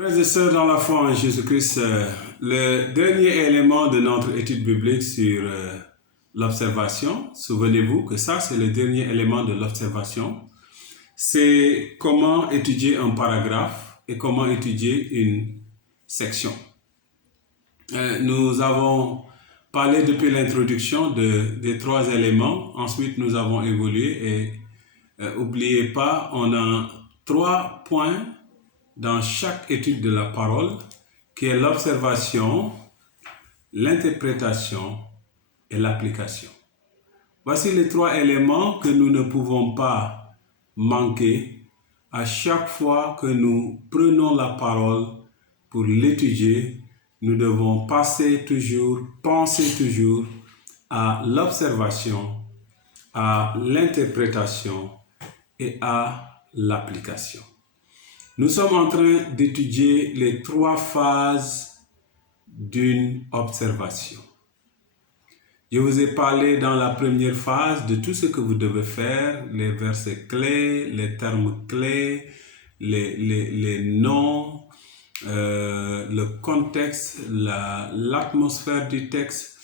Frères et sœurs dans la foi en Jésus-Christ, le dernier élément de notre étude biblique sur l'observation, souvenez-vous que ça c'est le dernier élément de l'observation, c'est comment étudier un paragraphe et comment étudier une section. Nous avons parlé depuis l'introduction des trois éléments, ensuite nous avons évolué et n'oubliez pas, on a 3 points dans chaque étude de la parole, qui est l'observation, l'interprétation et l'application. Voici les 3 éléments que nous ne pouvons pas manquer à chaque fois que nous prenons la parole pour l'étudier. Nous devons penser toujours à l'observation, à l'interprétation et à l'application. Nous sommes en train d'étudier les 3 phases d'une observation. Je vous ai parlé dans la première phase de tout ce que vous devez faire, les versets clés, les termes clés, les noms, le contexte, l'atmosphère du texte,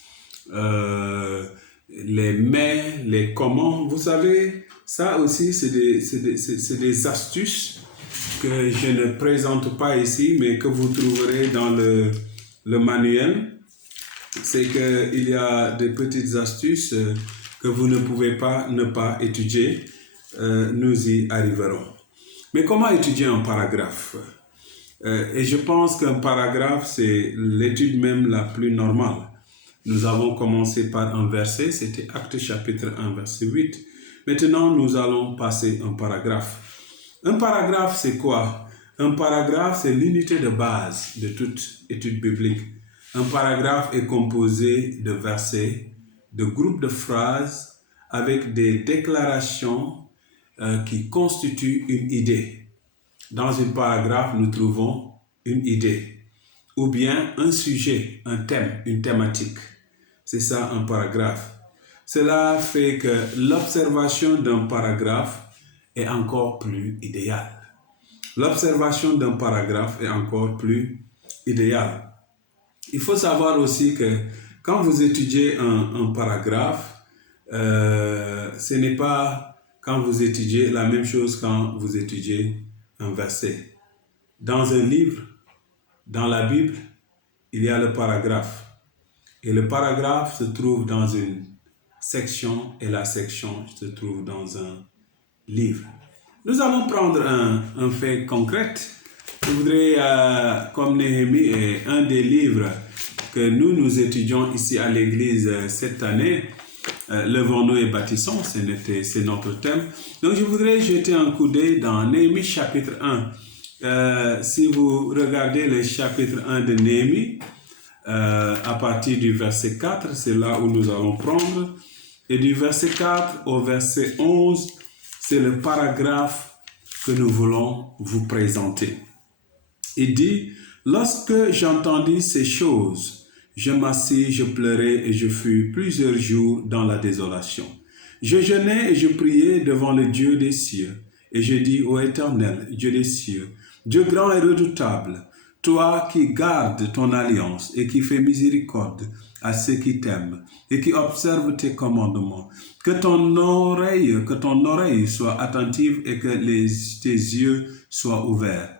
les mais, les comment. Vous savez, ça aussi c'est des astuces que je ne présente pas ici, mais que vous trouverez dans le manuel. C'est qu'il y a des petites astuces que vous ne pouvez pas ne pas étudier. Nous y arriverons. Mais comment étudier un paragraphe? Et je pense qu'un paragraphe, c'est l'étude même la plus normale. Nous avons commencé par un verset, c'était Actes chapitre 1, verset 8. Maintenant, nous allons passer un paragraphe. Un paragraphe, c'est quoi? Un paragraphe, c'est l'unité de base de toute étude biblique. Un paragraphe est composé de versets, de groupes de phrases avec des déclarations qui constituent une idée. Dans un paragraphe, nous trouvons une idée ou bien un sujet, un thème, une thématique. C'est ça un paragraphe. Cela fait que l'observation d'un paragraphe est encore plus idéale. L'observation d'un paragraphe est encore plus idéale. Il faut savoir aussi que quand vous étudiez un paragraphe, ce n'est pas quand vous étudiez la même chose quand vous étudiez un verset. Dans un livre, dans la Bible, il y a le paragraphe. Et le paragraphe se trouve dans une section et la section se trouve dans un livre. Nous allons prendre un fait concret. Je voudrais, comme Néhémie est un des livres que nous étudions ici à l'église cette année, Levons-nous et bâtissons, c'est notre thème. Donc je voudrais jeter un coup d'œil dans Néhémie chapitre 1. Si vous regardez le chapitre 1 de Néhémie, à partir du verset 4, c'est là où nous allons prendre. Et du verset 4 au verset 11, c'est le paragraphe que nous voulons vous présenter. Il dit, « Lorsque j'entendis ces choses, je m'assis, je pleurais et je fus plusieurs jours dans la désolation. Je jeûnais et je priais devant le Dieu des cieux. Et je dis ô Éternel, Dieu des cieux, Dieu grand et redoutable, toi qui gardes ton alliance et qui fais miséricorde à ceux qui t'aiment et qui observent tes commandements, que ton oreille soit attentive et que tes yeux soient ouverts.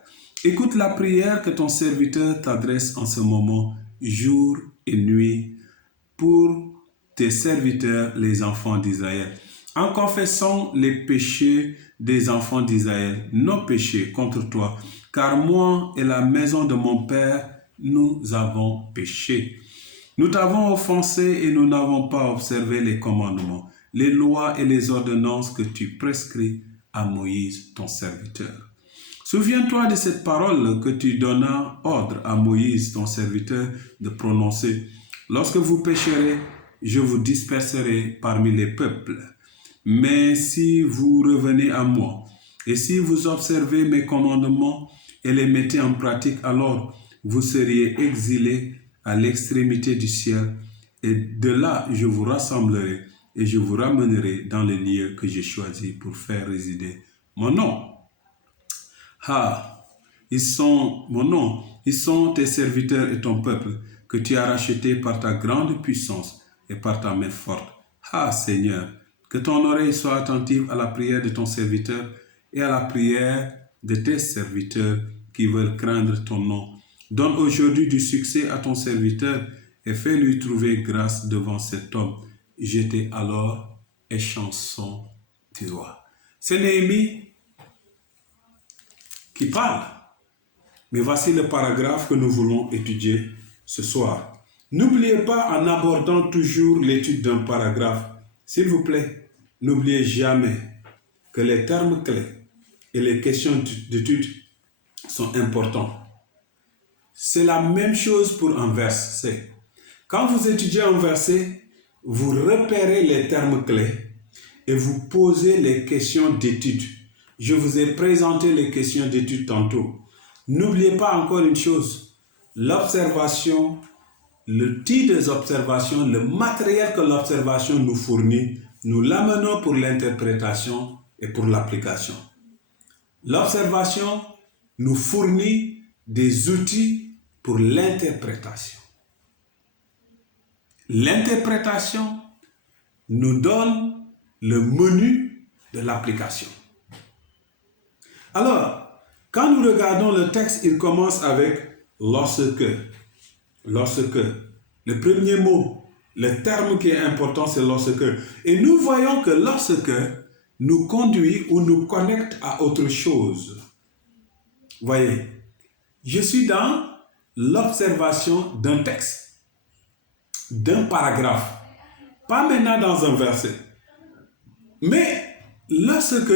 Écoute la prière que ton serviteur t'adresse en ce moment, jour et nuit, pour tes serviteurs, les enfants d'Israël. En confessant les péchés des enfants d'Israël, nos péchés contre toi, car moi et la maison de mon Père, nous avons péché. Nous t'avons offensé et nous n'avons pas observé les commandements, les lois et les ordonnances que tu prescris à Moïse, ton serviteur. Souviens-toi de cette parole que tu donnas ordre à Moïse, ton serviteur, de prononcer. Lorsque vous pécherez, je vous disperserai parmi les peuples. Mais si vous revenez à moi, et si vous observez mes commandements et les mettez en pratique, alors vous seriez exilés à l'extrémité du ciel, et de là je vous rassemblerai et je vous ramènerai dans les lieux que j'ai choisis pour faire résider mon nom. Ils sont mon nom. Ils sont tes serviteurs et ton peuple que tu as racheté par ta grande puissance et par ta main forte. Ah Seigneur, que ton oreille soit attentive à la prière de ton serviteur et à la prière de tes serviteurs qui veulent craindre ton nom. Donne aujourd'hui du succès à ton serviteur et fais-lui trouver grâce devant cet homme. J'étais alors et chanson du roi. C'est Néhémie qui parle. Mais voici le paragraphe que nous voulons étudier ce soir. N'oubliez pas, en abordant toujours l'étude d'un paragraphe, s'il vous plaît, n'oubliez jamais que les termes clés et les questions d'étude sont importants. C'est la même chose pour un verset. Quand vous étudiez un verset, vous repérez les termes clés et vous posez les questions d'étude. Je vous ai présenté les questions d'étude tantôt. N'oubliez pas encore une chose, l'observation, le type des observations, le matériel que l'observation nous fournit, nous l'amenons pour l'interprétation et pour l'application. L'observation nous fournit des outils pour l'interprétation. L'interprétation nous donne le menu de l'application. Alors, quand nous regardons le texte, il commence avec lorsque. Lorsque. Le premier mot, le terme qui est important, c'est lorsque. Et nous voyons que lorsque nous conduit ou nous connecte à autre chose. Voyez, je suis dans l'observation d'un texte, d'un paragraphe, pas maintenant dans un verset. Mais lorsque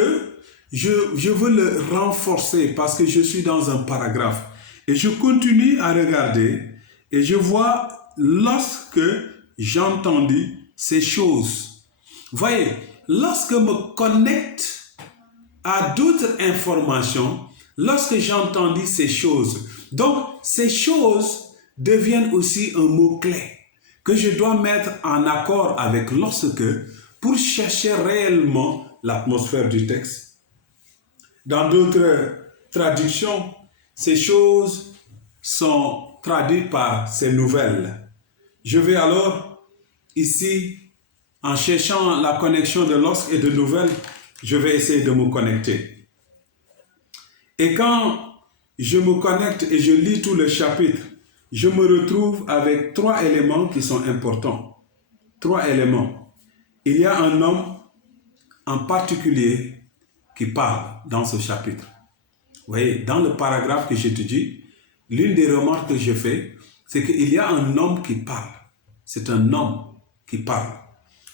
je veux le renforcer parce que je suis dans un paragraphe et je continue à regarder et je vois lorsque j'entendis ces choses. Voyez, lorsque je me connecte à d'autres informations, lorsque j'entendis ces choses, donc ces choses deviennent aussi un mot-clé que je dois mettre en accord avec lorsque pour chercher réellement l'atmosphère du texte. Dans d'autres traductions, ces choses sont traduites par ces nouvelles. Je vais alors, ici, en cherchant la connexion de lorsque et de nouvelles, je vais essayer de me connecter. Et quand je me connecte et je lis tout le chapitre, je me retrouve avec 3 éléments qui sont importants. 3 éléments. Il y a un homme en particulier qui parle dans ce chapitre. Vous voyez, dans le paragraphe que j'étudie, l'une des remarques que je fais, c'est qu'il y a un homme qui parle. C'est un homme qui parle.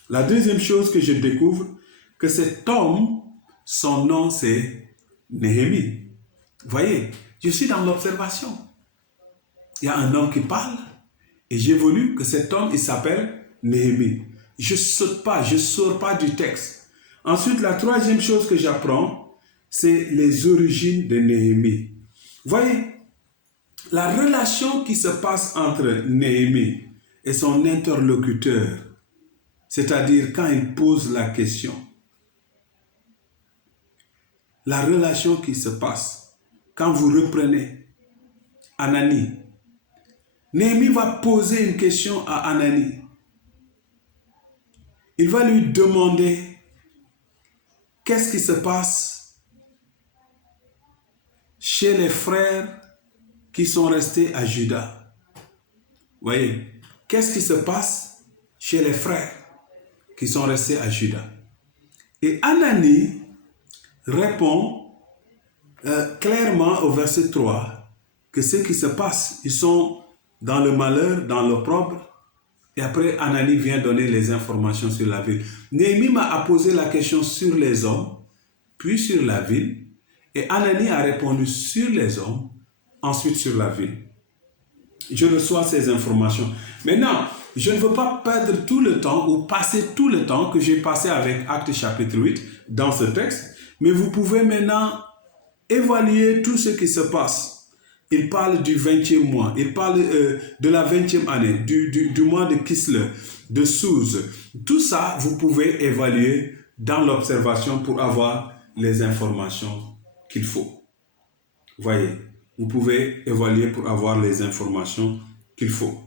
La deuxième chose que je découvre, que cet homme, son nom c'est Néhémie. Vous voyez, je suis dans l'observation. Il y a un homme qui parle et j'évolue que cet homme, il s'appelle Néhémie. Je ne saute pas, je ne sors pas du texte. Ensuite, la troisième chose que j'apprends, c'est les origines de Néhémie. Voyez, la relation qui se passe entre Néhémie et son interlocuteur, c'est-à-dire quand il pose la question, la relation qui se passe quand vous reprenez Anani. Néhémie va poser une question à Anani. Il va lui demander qu'est-ce qui se passe chez les frères qui sont restés à Juda. Voyez, qu'est-ce qui se passe chez les frères qui sont restés à Juda? Et Anani répond clairement au verset 3 que ce qui se passe, ils sont dans le malheur, dans l'opprobre. Et après, Anani vient donner les informations sur la ville. Néhémie m'a posé la question sur les hommes, puis sur la ville. Et Anani a répondu sur les hommes, ensuite sur la ville. Je reçois ces informations. Maintenant, je ne veux pas perdre tout le temps ou passer tout le temps que j'ai passé avec Actes chapitre 8 dans ce texte. Mais vous pouvez maintenant évaluer tout ce qui se passe. Il parle du 20e mois, il parle de la 20e année, du mois de Kislev, de Souz. Tout ça, vous pouvez évaluer dans l'observation pour avoir les informations qu'il faut. Voyez. vous pouvez évaluer pour avoir les informations qu'il faut.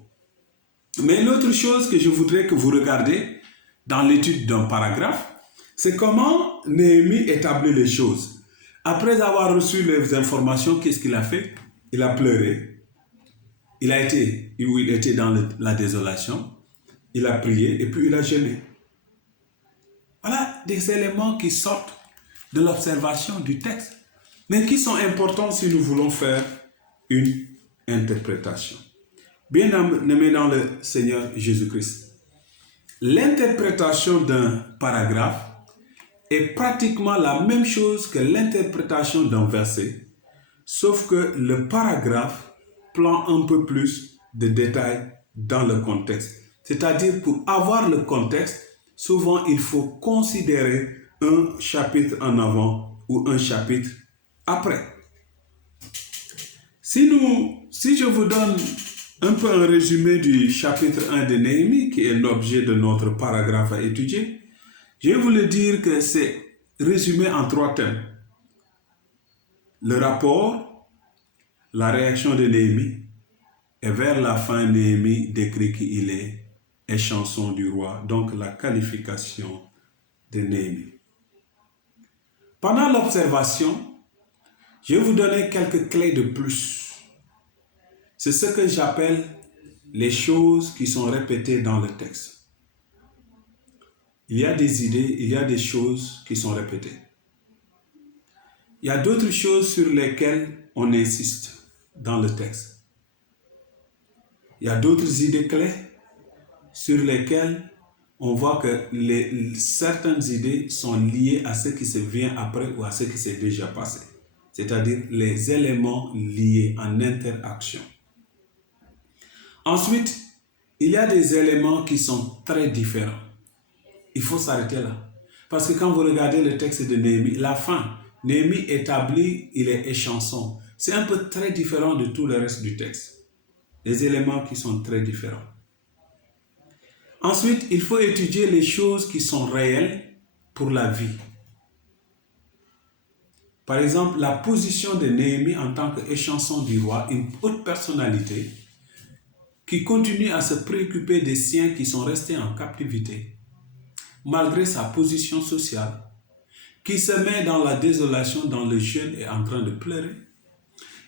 Mais l'autre chose que je voudrais que vous regardiez dans l'étude d'un paragraphe, c'est comment Néhémie établit les choses. Après avoir reçu les informations, qu'est-ce qu'il a fait? Il a pleuré. Il était dans la désolation. Il a prié et puis il a jeûné. Voilà des éléments qui sortent de l'observation du texte, mais qui sont importants si nous voulons faire une interprétation. Bien-aimés dans le Seigneur Jésus-Christ, l'interprétation d'un paragraphe est pratiquement la même chose que l'interprétation d'un verset, sauf que le paragraphe prend un peu plus de détails dans le contexte. C'est-à-dire, pour avoir le contexte, souvent il faut considérer un chapitre en avant ou un chapitre après. Si je vous donne un peu un résumé du chapitre 1 de Néhémie, qui est l'objet de notre paragraphe à étudier, je vais vous le dire que c'est résumé en 3 thèmes. Le rapport, la réaction de Néhémie, et vers la fin, Néhémie décrit qu'il est échanson du roi, donc la qualification de Néhémie. Pendant l'observation, je vais vous donner quelques clés de plus. C'est ce que j'appelle les choses qui sont répétées dans le texte. Il y a des idées, il y a des choses qui sont répétées. Il y a d'autres choses sur lesquelles on insiste dans le texte. Il y a d'autres idées clés sur lesquelles on voit que certaines idées sont liées à ce qui se vient après ou à ce qui s'est déjà passé. C'est-à-dire les éléments liés en interaction. Ensuite, il y a des éléments qui sont très différents. Il faut s'arrêter là. Parce que quand vous regardez le texte de Néhémie, la fin, Néhémie établit, il est échanson. C'est un peu très différent de tout le reste du texte. Des éléments qui sont très différents. Ensuite, il faut étudier les choses qui sont réelles pour la vie. Par exemple, la position de Néhémie en tant qu'échanson du roi, une haute personnalité qui continue à se préoccuper des siens qui sont restés en captivité, malgré sa position sociale, qui se met dans la désolation, dans le jeûne et en train de pleurer.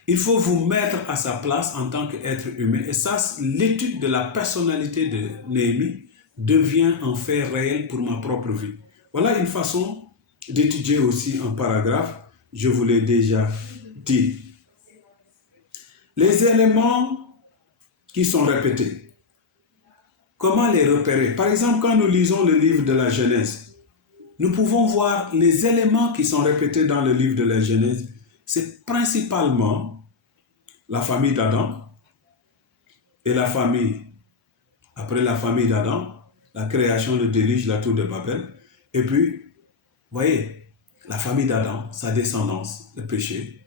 Il faut vous mettre à sa place en tant qu'être humain. Et ça, l'étude de la personnalité de Néhémie devient un fait réel pour ma propre vie. Voilà une façon d'étudier aussi un paragraphe. Je vous l'ai déjà dit. Les éléments qui sont répétés. Comment les repérer? Par exemple, quand nous lisons le livre de la Genèse, nous pouvons voir les éléments qui sont répétés dans le livre de la Genèse. C'est principalement la famille d'Adam et la famille, après la famille d'Adam, la création, le déluge, la tour de Babel. Et puis, voyez, la famille d'Adam, sa descendance, le péché.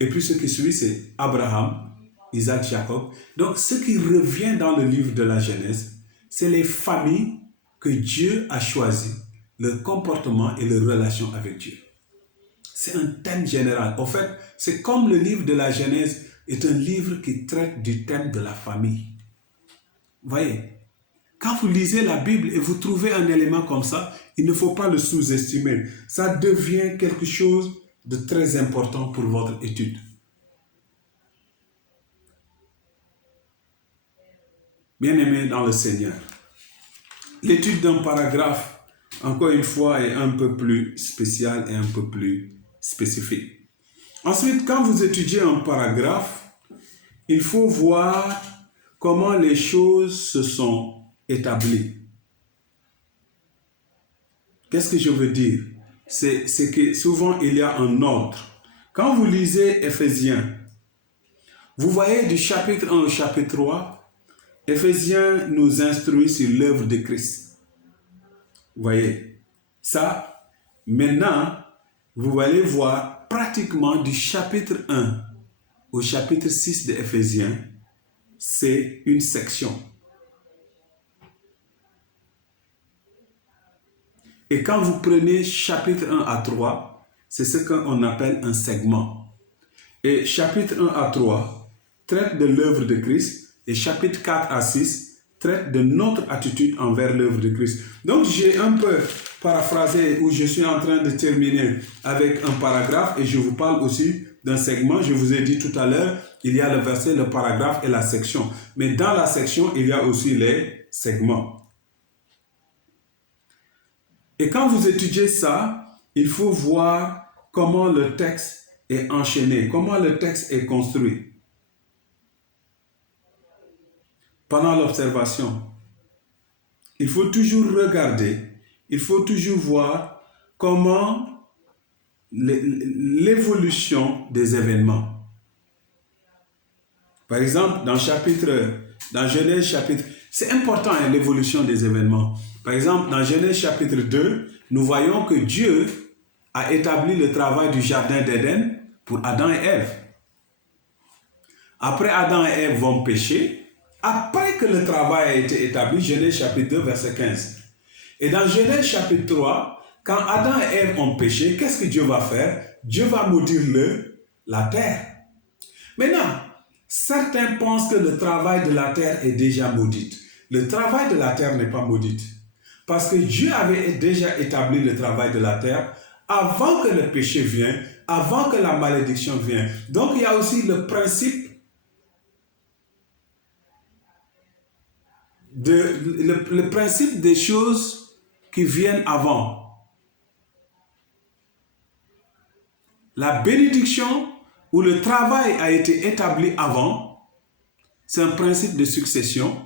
Et puis ce qui suit, c'est Abraham, Isaac, Jacob. Donc, ce qui revient dans le livre de la Genèse, c'est les familles que Dieu a choisies, le comportement et les relations avec Dieu. C'est un thème général. En fait, c'est comme le livre de la Genèse est un livre qui traite du thème de la famille. Voyez, quand vous lisez la Bible et vous trouvez un élément comme ça, il ne faut pas le sous-estimer. Ça devient quelque chose de très important pour votre étude. Bien-aimés dans le Seigneur, l'étude d'un paragraphe, encore une fois, est un peu plus spéciale et un peu plus spécifique. Ensuite, quand vous étudiez un paragraphe, il faut voir comment les choses se sont établies. Qu'est-ce que je veux dire? C'est que souvent il y a un ordre. Quand vous lisez Éphésiens, vous voyez du chapitre 1 au chapitre 3, Éphésiens nous instruit sur l'œuvre de Christ. Vous voyez, ça, maintenant, vous allez voir pratiquement du chapitre 1 au chapitre 6 de Éphésiens, c'est une section. Et quand vous prenez chapitre 1 à 3, c'est ce qu'on appelle un segment. Et chapitre 1 à 3 traite de l'œuvre de Christ et chapitre 4 à 6 traite de notre attitude envers l'œuvre de Christ. Donc j'ai un peu paraphrasé où je suis en train de terminer avec un paragraphe et je vous parle aussi d'un segment. Je vous ai dit tout à l'heure, il y a le verset, le paragraphe et la section. Mais dans la section, il y a aussi les segments. Et quand vous étudiez ça, il faut voir comment le texte est enchaîné, comment le texte est construit. Pendant l'observation, il faut toujours regarder, il faut toujours voir comment l'évolution des événements. Par exemple, dans Genèse chapitre, c'est important l'évolution des événements. Par exemple, dans Genèse chapitre 2, nous voyons que Dieu a établi le travail du jardin d'Éden pour Adam et Ève. Après, Adam et Ève vont pécher. Après que le travail a été établi, Genèse chapitre 2, verset 15. Et dans Genèse chapitre 3, quand Adam et Ève ont péché, qu'est-ce que Dieu va faire? Dieu va maudire la terre. Maintenant, certains pensent que le travail de la terre est déjà maudit. Le travail de la terre n'est pas maudit. Parce que Dieu avait déjà établi le travail de la terre avant que le péché vienne, avant que la malédiction vienne. Donc il y a aussi le principe le principe des choses qui viennent avant. La bénédiction où le travail a été établi avant, c'est un principe de succession.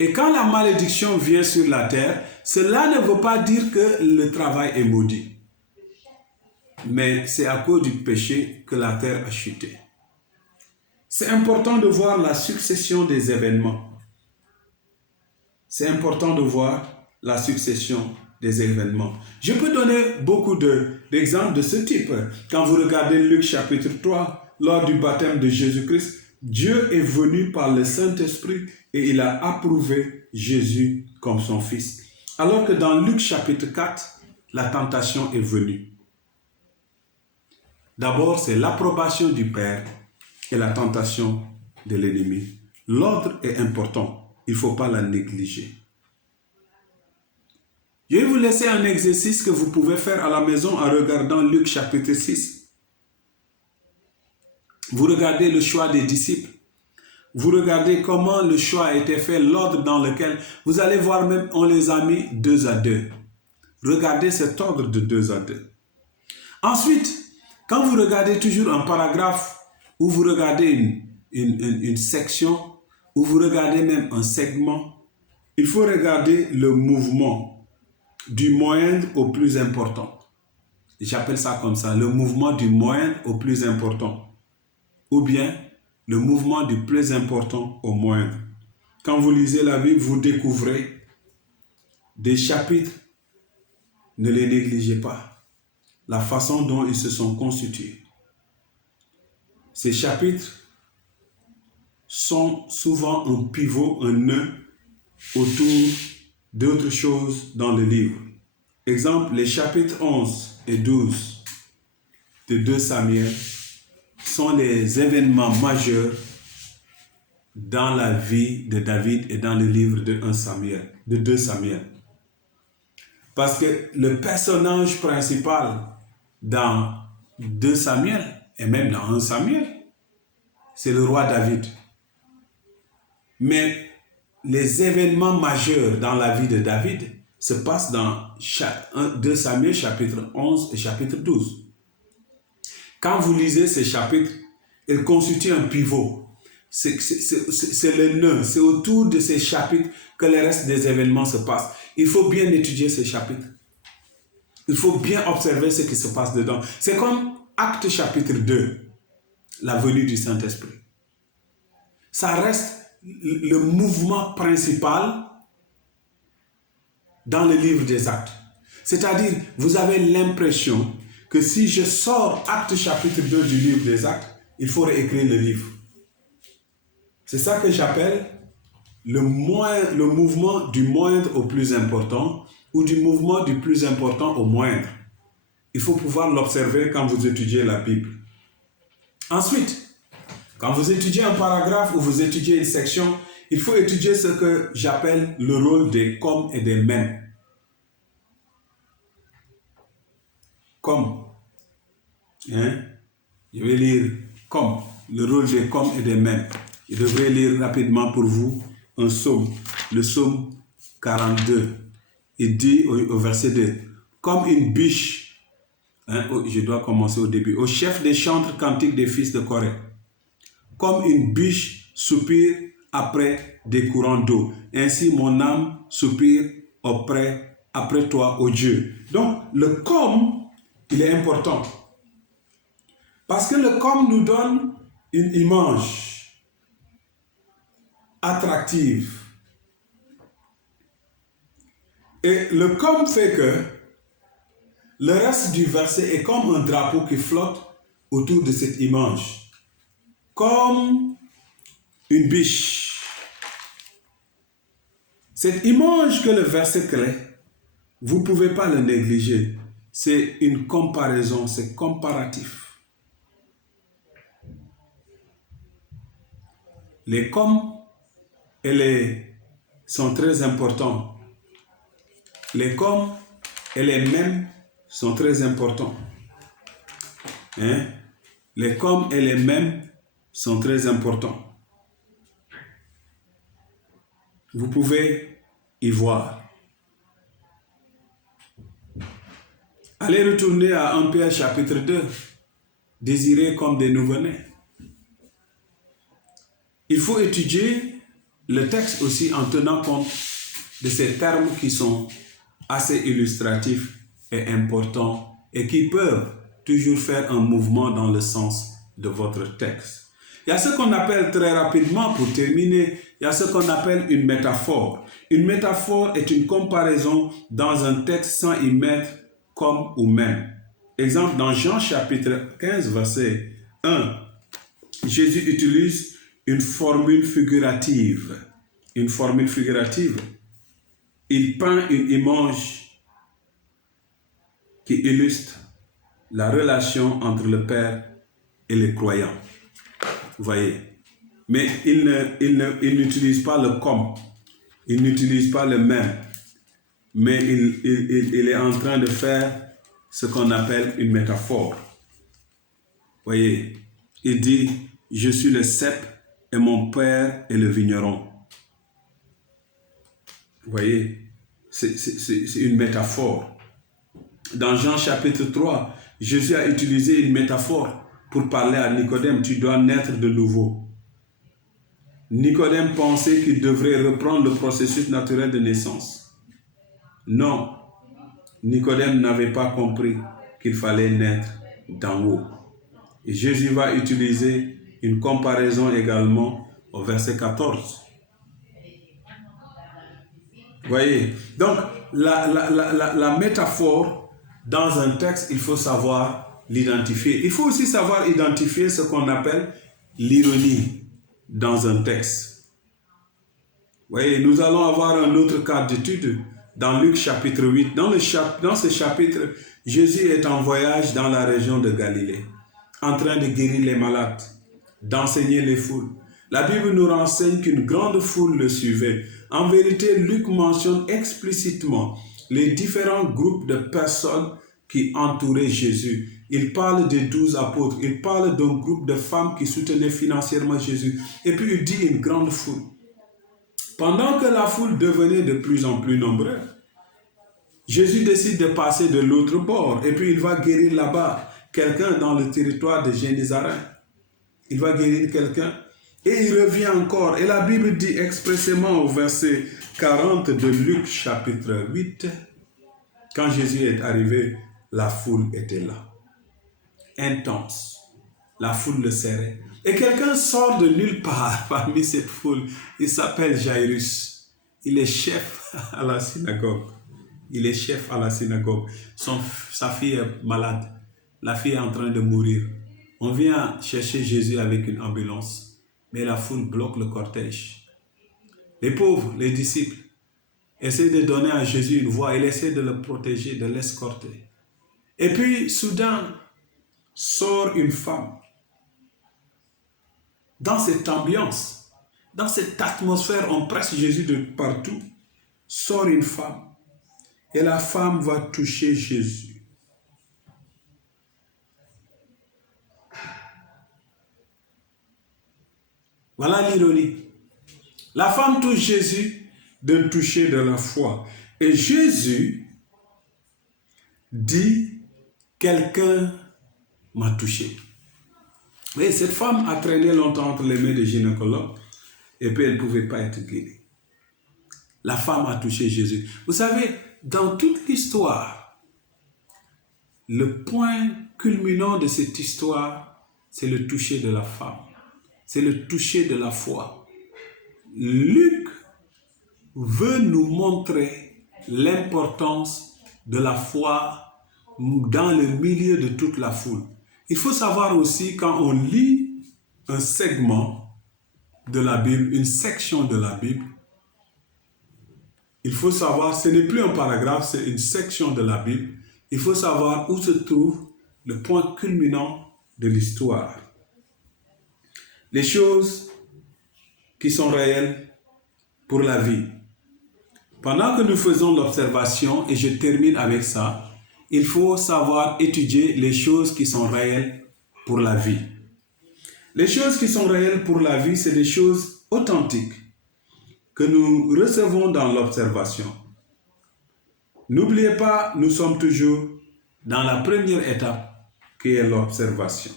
Et quand la malédiction vient sur la terre, cela ne veut pas dire que le travail est maudit. Mais c'est à cause du péché que la terre a chuté. C'est important de voir la succession des événements. C'est important de voir la succession des événements. Je peux donner beaucoup d'exemples de ce type. Quand vous regardez Luc chapitre 3, lors du baptême de Jésus-Christ, Dieu est venu par le Saint-Esprit et il a approuvé Jésus comme son fils. Alors que dans Luc chapitre 4, la tentation est venue. D'abord, c'est l'approbation du Père et la tentation de l'ennemi. L'ordre est important. Il ne faut pas la négliger. Je vais vous laisser un exercice que vous pouvez faire à la maison en regardant Luc chapitre 6. Vous regardez le choix des disciples. Vous regardez comment le choix a été fait, l'ordre dans lequel vous allez voir même, on les a mis 2 à 2. Regardez cet ordre de 2 à 2. Ensuite, quand vous regardez toujours un paragraphe ou vous regardez une section, ou vous regardez même un segment, il faut regarder le mouvement du moindre au plus important. J'appelle ça comme ça, le mouvement du moindre au plus important. Ou bien, le mouvement du plus important au moindre. Quand vous lisez la Bible, vous découvrez des chapitres, ne les négligez pas. La façon dont ils se sont constitués. Ces chapitres sont souvent un pivot, un nœud autour d'autres choses dans le livre. Exemple, les chapitres 11 et 12 de 2 Samuel sont les événements majeurs dans la vie de David et dans le livre de 2 Samuel. Parce que le personnage principal dans 2 Samuel et même dans 1 Samuel, c'est le roi David. Mais les événements majeurs dans la vie de David se passent dans 2 Samuel chapitre 11 et chapitre 12. Quand vous lisez ces chapitres, ils constituent un pivot. C'est le nœud, c'est autour de ces chapitres que le reste des événements se passent. Il faut bien étudier ces chapitres. Il faut bien observer ce qui se passe dedans. C'est comme Acte chapitre 2, la venue du Saint-Esprit. Ça reste le mouvement principal dans le livre des Actes. C'est-à-dire, vous avez l'impression que si je sors Acte chapitre 2 du livre des Actes, il faut réécrire le livre. C'est ça que j'appelle le mouvement du moindre au plus important ou du mouvement du plus important au moindre. Il faut pouvoir l'observer quand vous étudiez la Bible. Ensuite, quand vous étudiez un paragraphe ou vous étudiez une section, il faut étudier ce que j'appelle le rôle des comme et des même. Comme. Hein? Je vais lire comme, le rôle des comme et des même. Je devrais lire rapidement pour vous un psaume, le psaume 42. Il dit au verset 2, comme une biche, hein, je dois commencer au début, au chef des chantres cantiques des fils de Corée, comme une biche soupire après des courants d'eau, ainsi mon âme soupire après toi, ô Dieu. Donc le comme, il est important. Parce que le comme nous donne une image attractive. Et le comme fait que le reste du verset est comme un drapeau qui flotte autour de cette image. Comme une biche. Cette image que le verset crée, vous ne pouvez pas le négliger. C'est une comparaison, c'est comparatif. Les comme et les sont très importants. Les comme et les même sont très importants. Hein? Les comme et les même sont très importants. Vous pouvez y voir. Allez retourner à 1 Pierre chapitre 2. Désirez comme des nouveau-nés. Il faut étudier le texte aussi en tenant compte de ces termes qui sont assez illustratifs et importants et qui peuvent toujours faire un mouvement dans le sens de votre texte. Il y a ce qu'on appelle très rapidement, pour terminer, il y a ce qu'on appelle une métaphore. Une métaphore est une comparaison dans un texte sans y mettre comme ou même. Exemple, dans Jean chapitre 15, verset 1, Jésus utilise une formule figurative. Une formule figurative. Il peint une image qui illustre la relation entre le Père et les croyants. Vous voyez. Mais il n'utilise pas le comme. Il n'utilise pas le même. Mais il est en train de faire ce qu'on appelle une métaphore. Vous voyez. Il dit, je suis le cep et mon père est le vigneron. Vous voyez. C'est une métaphore. Dans Jean chapitre 3, Jésus a utilisé une métaphore pour parler à Nicodème, tu dois naître de nouveau. Nicodème pensait qu'il devrait reprendre le processus naturel de naissance. Non, Nicodème n'avait pas compris qu'il fallait naître d'en haut. Et Jésus va utiliser une comparaison également au verset 14. Vous voyez, donc la métaphore dans un texte, il faut savoir l'identifier. Il faut aussi savoir identifier ce qu'on appelle l'ironie dans un texte. Vous voyez, nous allons avoir un autre cas d'étude dans Luc chapitre 8. Dans ce chapitre, Jésus est en voyage dans la région de Galilée, en train de guérir les malades, d'enseigner les foules. La Bible nous renseigne qu'une grande foule le suivait. En vérité, Luc mentionne explicitement les différents groupes de personnes qui entouraient Jésus. Il parle des 12 apôtres, il parle d'un groupe de femmes qui soutenaient financièrement Jésus. Et puis il dit une grande foule. Pendant que la foule devenait de plus en plus nombreuse, Jésus décide de passer de l'autre bord et puis il va guérir là-bas quelqu'un dans le territoire de Génézareth. Il va guérir quelqu'un et il revient encore. Et la Bible dit expressément au verset 40 de Luc chapitre 8, quand Jésus est arrivé, la foule était là. Intense. La foule le serrait. Et quelqu'un sort de nulle part parmi cette foule. Il s'appelle Jairus. Il est chef à la synagogue. Il est chef à la synagogue. Sa fille est malade. La fille est en train de mourir. On vient chercher Jésus avec une ambulance. Mais la foule bloque le cortège. Les pauvres, les disciples, essaient de donner à Jésus une voix. Il essaie de le protéger, de l'escorter. Et puis, soudain, sort une femme dans cette ambiance, dans cette atmosphère, on presse Jésus de partout, sort une femme. Et la femme va toucher Jésus. Voilà l'ironie. La femme touche Jésus d'un toucher de la foi. Et Jésus dit, quelqu'un m'a touché. Et cette femme a traîné longtemps entre les mains des gynécologues et puis elle ne pouvait pas être guérie. La femme a touché Jésus. Vous savez, dans toute l'histoire, le point culminant de cette histoire, c'est le toucher de la femme. C'est le toucher de la foi. Luc veut nous montrer l'importance de la foi dans le milieu de toute la foule. Il faut savoir aussi, quand on lit un segment de la Bible, une section de la Bible, il faut savoir, ce n'est plus un paragraphe, c'est une section de la Bible. Il faut savoir où se trouve le point culminant de l'histoire. Les choses qui sont réelles pour la vie. Pendant que nous faisons l'observation, et je termine avec ça, il faut savoir étudier les choses qui sont réelles pour la vie. Les choses qui sont réelles pour la vie, c'est des choses authentiques que nous recevons dans l'observation. N'oubliez pas, nous sommes toujours dans la première étape qui est l'observation.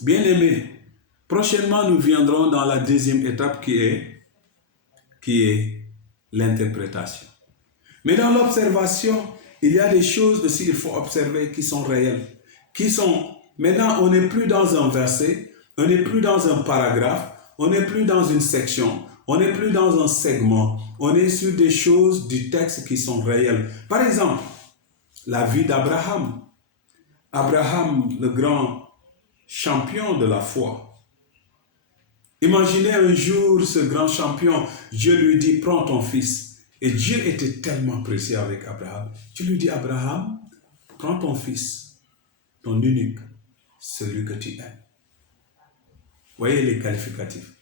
Bien-aimés, prochainement nous viendrons dans la deuxième étape qui est l'interprétation. Mais dans l'observation, il y a des choses aussi qu'il faut observer qui sont réelles, maintenant on n'est plus dans un verset, on n'est plus dans un paragraphe, on n'est plus dans une section, on n'est plus dans un segment, on est sur des choses du texte qui sont réelles. Par exemple, la vie d'Abraham. Abraham, le grand champion de la foi. Imaginez un jour ce grand champion, Dieu lui dit, prends ton fils. Et Dieu était tellement précis avec Abraham. Dieu lui dit, Abraham, prends ton fils, ton unique, celui que tu aimes. Voyez les qualificatifs.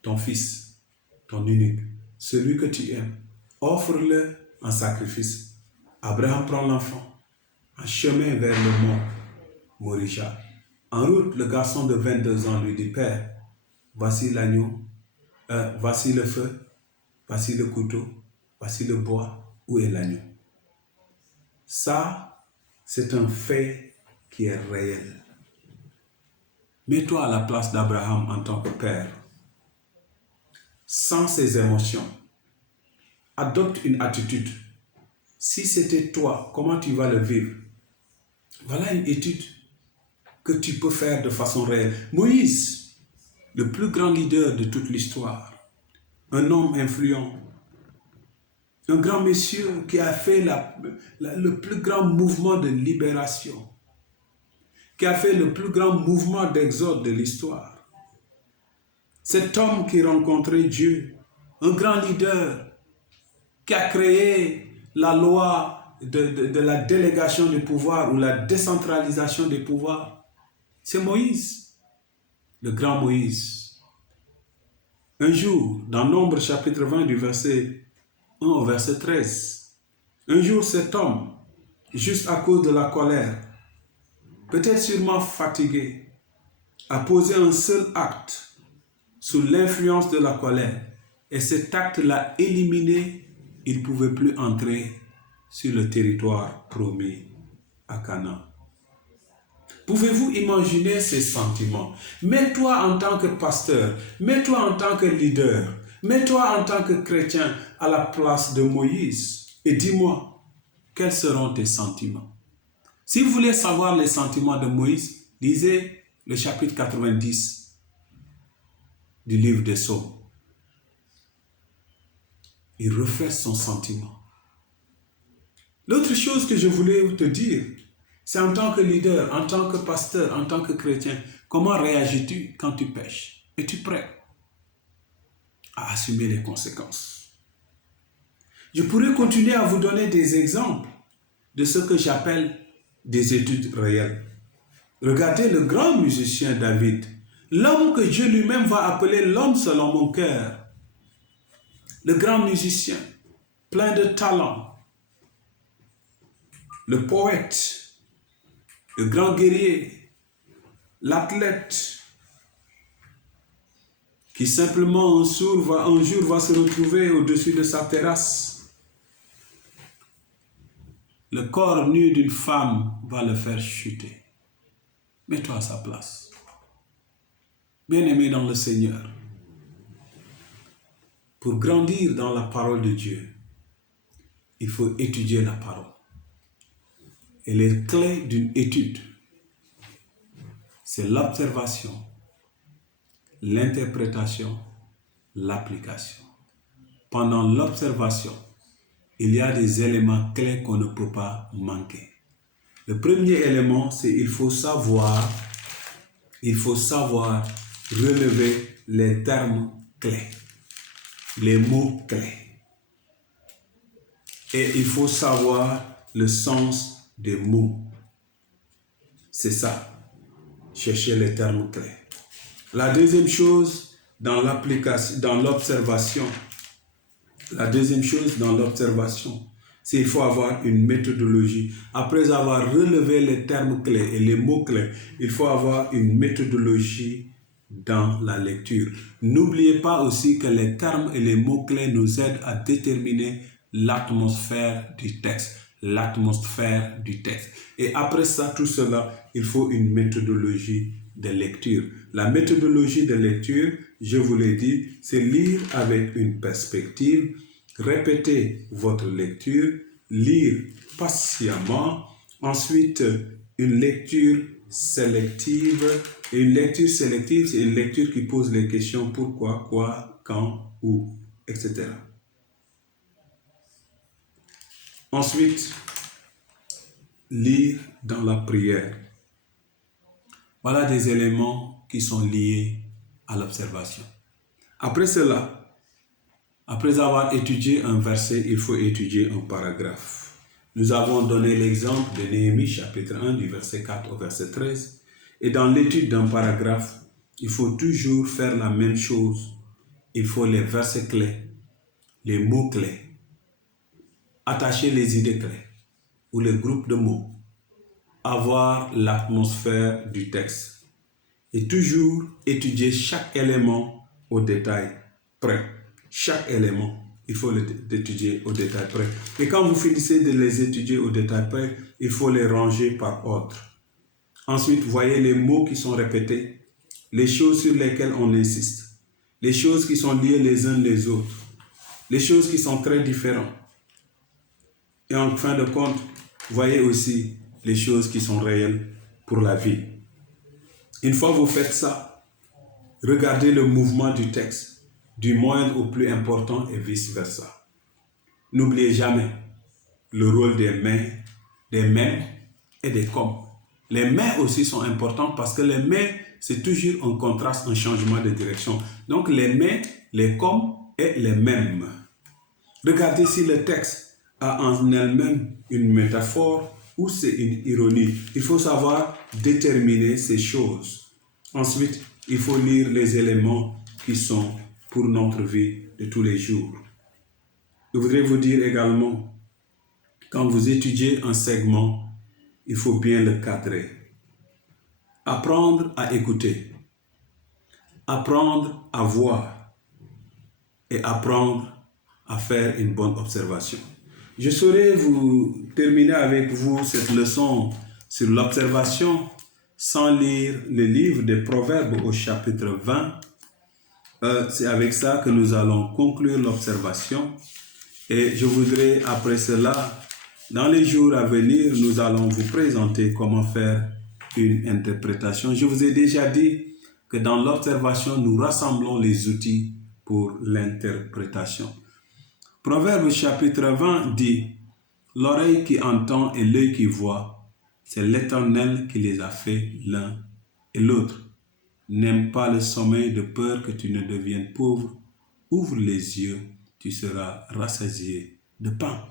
Ton fils, ton unique, celui que tu aimes. Offre-le en sacrifice. Abraham prend l'enfant, en chemin vers le mont Moriah. En route, le garçon de 22 ans lui dit, Père, voici l'agneau, voici le feu, voici le couteau, voici le bois, où est l'agneau? Ça, c'est un fait qui est réel. Mets-toi à la place d'Abraham en tant que père. Sans ses émotions. Adopte une attitude. Si c'était toi, comment tu vas le vivre? Voilà une étude que tu peux faire de façon réelle. Moïse, le plus grand leader de toute l'histoire, un homme influent, un grand monsieur qui a fait le plus grand mouvement de libération, qui a fait le plus grand mouvement d'exode de l'histoire. Cet homme qui rencontrait Dieu, un grand leader, qui a créé la loi de la délégation des pouvoirs ou la décentralisation des pouvoirs, c'est Moïse, le grand Moïse. Un jour, dans Nombre chapitre 20 du verset 1 au verset 13, un jour cet homme, juste à cause de la colère, peut-être sûrement fatigué, a posé un seul acte sous l'influence de la colère. Et cet acte l'a éliminé, il ne pouvait plus entrer sur le territoire promis à Canaan. Pouvez-vous imaginer ces sentiments? Mets-toi en tant que pasteur, mets-toi en tant que leader, mets-toi en tant que chrétien à la place de Moïse et dis-moi, quels seront tes sentiments? Si vous voulez savoir les sentiments de Moïse, lisez le chapitre 90 du livre des Psaumes. Il reflète son sentiment. L'autre chose que je voulais te dire, c'est en tant que leader, en tant que pasteur, en tant que chrétien, comment réagis-tu quand tu pêches? Es-tu prêt à assumer les conséquences? Je pourrais continuer à vous donner des exemples de ce que j'appelle des études réelles. Regardez le grand musicien David. L'homme que Dieu lui-même va appeler l'homme selon mon cœur, le grand musicien, plein de talent, le poète, le grand guerrier, l'athlète, qui simplement un jour va se retrouver au-dessus de sa terrasse. Le corps nu d'une femme va le faire chuter. Mets-toi à sa place. Bien-aimé dans le Seigneur, pour grandir dans la parole de Dieu, il faut étudier la parole. Et les clés d'une étude, c'est l'observation, l'interprétation, l'application. Pendant l'observation, il y a des éléments clés qu'on ne peut pas manquer. Le premier élément, c'est il faut savoir relever les termes clés, les mots clés. Et il faut savoir le sens des mots. C'est ça, chercher les termes clés. La deuxième chose, dans l'observation, c'est qu'il faut avoir une méthodologie. Après avoir relevé les termes clés et les mots clés, il faut avoir une méthodologie dans la lecture. N'oubliez pas aussi que les termes et les mots clés nous aident à déterminer l'atmosphère du texte. Et après ça, tout cela, il faut une méthodologie de lecture. La méthodologie de lecture, je vous l'ai dit, c'est lire avec une perspective, répéter votre lecture, lire patiemment, ensuite une lecture sélective. Et une lecture sélective, c'est une lecture qui pose les questions pourquoi, quoi, quand, où, etc. Ensuite, lire dans la prière. Voilà des éléments qui sont liés à l'observation. Après cela, après avoir étudié un verset, il faut étudier un paragraphe. Nous avons donné l'exemple de Néhémie, chapitre 1, du verset 4 au verset 13. Et dans l'étude d'un paragraphe, il faut toujours faire la même chose. Il faut les versets clés, les mots clés, attacher les idées clés ou les groupes de mots, avoir l'atmosphère du texte et toujours étudier chaque élément au détail près. Chaque élément, il faut l'étudier au détail près. Et quand vous finissez de les étudier au détail près, il faut les ranger par ordre. Ensuite, voyez les mots qui sont répétés, les choses sur lesquelles on insiste, les choses qui sont liées les uns les autres, les choses qui sont très différentes. Et en fin de compte, voyez aussi les choses qui sont réelles pour la vie. Une fois que vous faites ça, regardez le mouvement du texte, du moindre au plus important et vice-versa. N'oubliez jamais le rôle des mains et des comme. Les mains aussi sont importants parce que les mains, c'est toujours un contraste, un changement de direction. Donc les mains, les comme et les mêmes. Regardez si le texte a en elle-même une métaphore ou c'est une ironie. Il faut savoir déterminer ces choses. Ensuite, il faut lire les éléments qui sont pour notre vie de tous les jours. Je voudrais vous dire également, quand vous étudiez un segment, il faut bien le cadrer. Apprendre à écouter, apprendre à voir et apprendre à faire une bonne observation. Je saurais vous terminer avec vous cette leçon sur l'observation sans lire le livre des Proverbes au chapitre 20. C'est avec ça que nous allons conclure l'observation. Et je voudrais, après cela, dans les jours à venir, nous allons vous présenter comment faire une interprétation. Je vous ai déjà dit que dans l'observation, nous rassemblons les outils pour l'interprétation. Proverbe chapitre 20 dit, « L'oreille qui entend et l'œil qui voit, c'est l'Éternel qui les a fait l'un et l'autre. N'aime pas le sommeil de peur que tu ne deviennes pauvre. Ouvre les yeux, tu seras rassasié de pain. »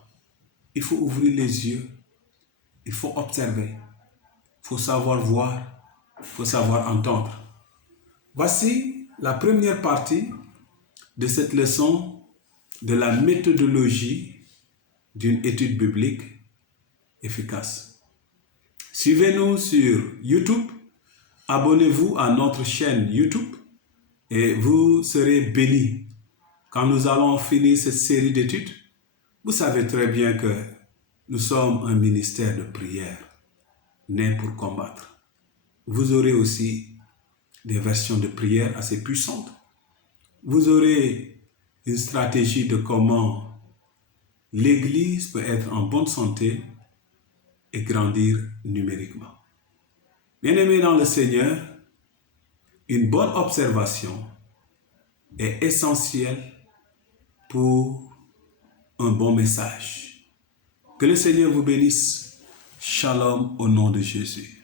Il faut ouvrir les yeux, il faut observer, il faut savoir voir, il faut savoir entendre. Voici la première partie de cette leçon de la méthodologie d'une étude biblique efficace. Suivez-nous sur YouTube, abonnez-vous à notre chaîne YouTube et vous serez bénis. Quand nous allons finir cette série d'études, vous savez très bien que nous sommes un ministère de prière, né pour combattre. Vous aurez aussi des versions de prière assez puissantes. Vous aurez une stratégie de comment l'Église peut être en bonne santé et grandir numériquement. Bien-aimés dans le Seigneur, une bonne observation est essentielle pour un bon message. Que le Seigneur vous bénisse. Shalom au nom de Jésus.